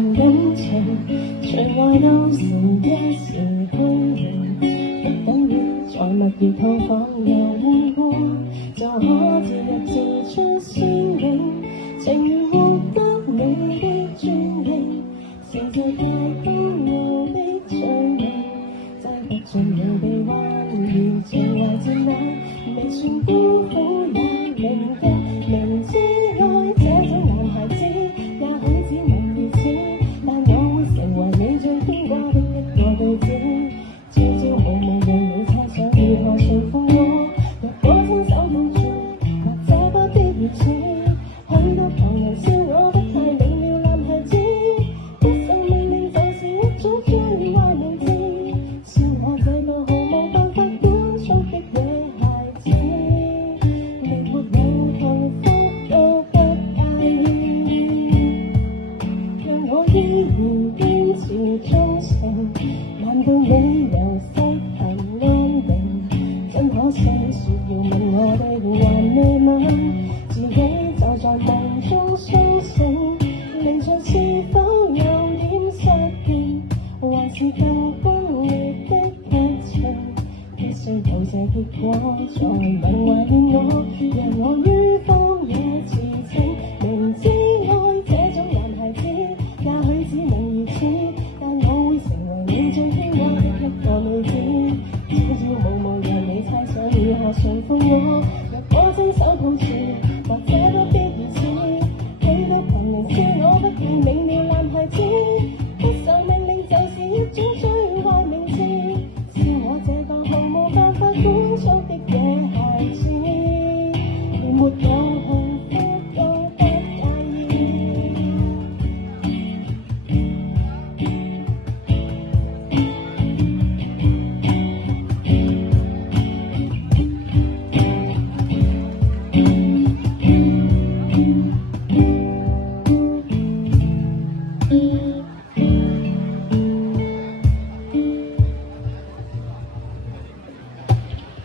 談感情，隨愛到時一時歡迎，不等於在蜜月套房遊玩過，就可自入自出仙境，情願獲得你的尊敬，承受太高傲的罪名，擠不進你臂彎，如情懷漸冷，未算孤苦也伶仃，明知愛這種男孩子，也許只能如此，但我會成為你最牽掛的一個句子，朝朝暮暮讓你猜想如何馴服我，若果親手碰觸，或者不必如此，許多旁人笑我不太明了男孩子，不受命令就是一種最壞名字，笑我這個毫無辦法管束的野孩子，你沒有幸福都不介意，讓我依然堅持忠誠，難道理由失衡安定？真可惜說要問我的還未問，自己就在夢中甦醒，靈魂是否有點失敬，還是更轟烈的劇情？必須有這結果才能懷念我，讓我於荒野馳騁，明知愛這種男孩子，也許只能如此，但我會成為你最牽掛的一個女子，朝朝暮暮讓你猜想如何馴服我，若果親手抱住，或者不必如此，許多旁人笑我不太明了男孩子，不受命令就是一種最壞名字，笑我這個毫無辦法管束的野孩子，連沒有幸福都不介意。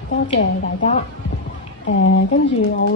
多謝大家，跟住我會。